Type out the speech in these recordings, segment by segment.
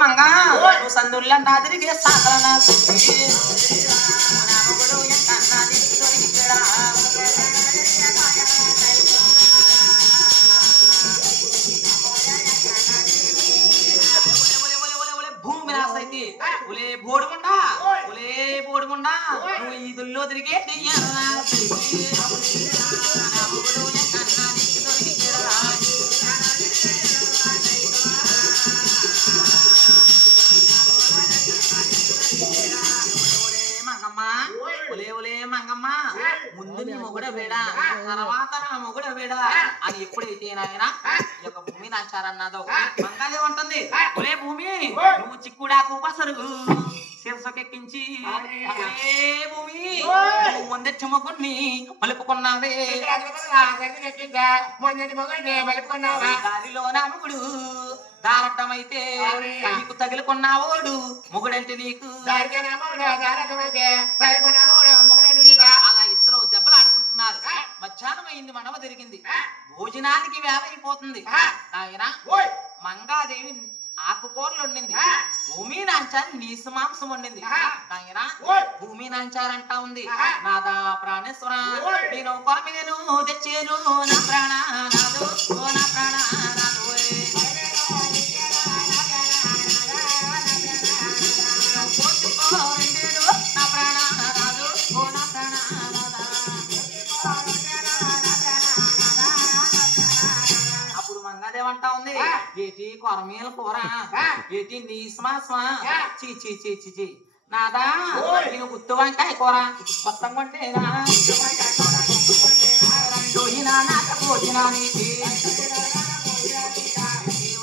మంగా నువ్వు సందుళ్ళంటా తిరిగే సాగల భూమి రాసైంది ఉలే బోడుకుండా నువ్వు ఈదుల్లో తిరిగే మంగమ్మ ముందు నీ మొగుడ వేడా తర్వాత నా మొగుడ వేడా అని ఎప్పుడైతే నాయన ఈ యొక్క భూమి నాచారన్నదో మంగాదే ఉంటుంది ఒలే భూమి నువ్వు చిక్కుడాకు పసరుగు శిరసకెక్కించి భూమి నువ్వు ముందెచ్చి మొగుడిని మలుపుకున్నావే దారిలో నా మొగుడు దారటమైతే నీకు తగులుకున్నావోడు మొగుడంటే నీకు అలా ఇద్దరు దెబ్బలు ఆడుకుంటున్నారు మధ్యాహ్నం అయింది మనవ జరిగింది భోజనానికి వేళ అయిపోతుంది ఆయన మంగాదేవి ఆకుకూరలు వండింది భూమి నాంచారు నీసు మాంసం వండింది ఆయన భూమి నాంచారంటా ఉంది నాదా ప్రాణేశ్వర నేను కొరమేను తెచ్చేను నా ప్రాణ నాదు నా ప్రాణ నాదు నా ప్రాణ నాదు నా ప్రాణ మంగాదేవంటా ఉంది ఏటి కొరమీల కూర ఏటి నీస్మాస్మా చీ చీ చీ చీ చీ నాదా నేను గుత్తు వంకాయ కూర మొత్తం కొంటేనా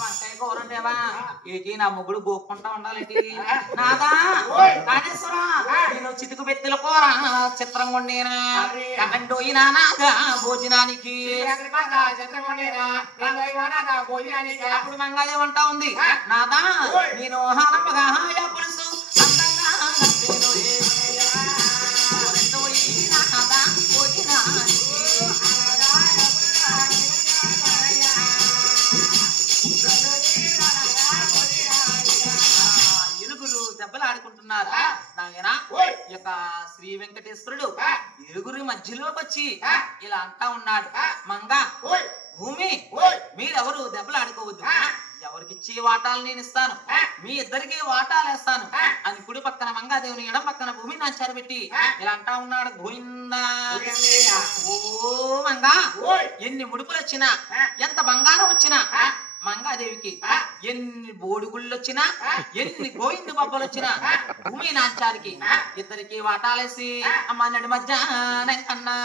వంకాయ కూర ఉంటేవా ఏటి నా మొగుడు గోక్కుంటా ఉండాలి నాదా కాళేశ్వరా నేను చితుకు బెత్తుల కూర చిత్రం కొండేనా కండోయినా నాదా భోజనానికి అప్పుడు మంగాదేవంటా ఉంది నాదా నేను హానమ్మగా హాయా పులుసు అందంగా ఎలుగురు దెబ్బలు ఆడుకుంటున్నారు నాయనా ఈ యొక్క శ్రీ వెంకటేశ్వరుడు ఎలుగురి మధ్యలోకి వచ్చి ఇలా అంటా ఉన్నాడు మంగా భూమి మీరెవరు దెబ్బలు ఆడుకోవద్దు ఎవరికిచ్చి వాటాలు నేను ఇస్తాను మీ ఇద్దరికి వాటాలు వేస్తాను అని కుడి పక్కన మంగాదేవుని ఎడం పక్కన భూమి నాచారు పెట్టి ఇలా అంటా ఉన్నాడు గోవిందా ఓ మంగా ఎన్ని ముడుపులు వచ్చినా ఎంత బంగారం వచ్చినా మంగాదేవికి ఎన్ని బోడుగుళ్ళు వచ్చినా ఎన్ని గోయింది బొబ్బలు వచ్చినా భూమి నాచారికి ఇద్దరికి వాటాలేసి అమ్మ నడి మధ్యాహ్నం కన్నా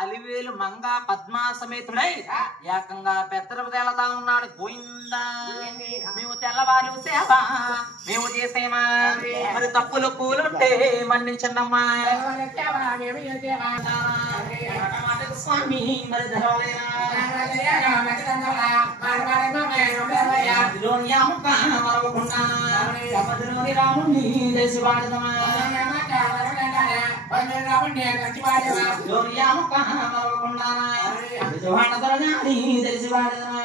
అలివేలు మంగా పద్మా సమేతుడై ఏకంగా పెద్దరపు తేలతా ఉన్నాడు గోయిందా మేము తెల్లవారు సేవ మేము చేసేమా మరి తప్పులు పూలుంటే మన్నించండమ్మా స్వామి మరి రాముణ్ణి తెలిసి వాడదమా తెలిసి వాడదమా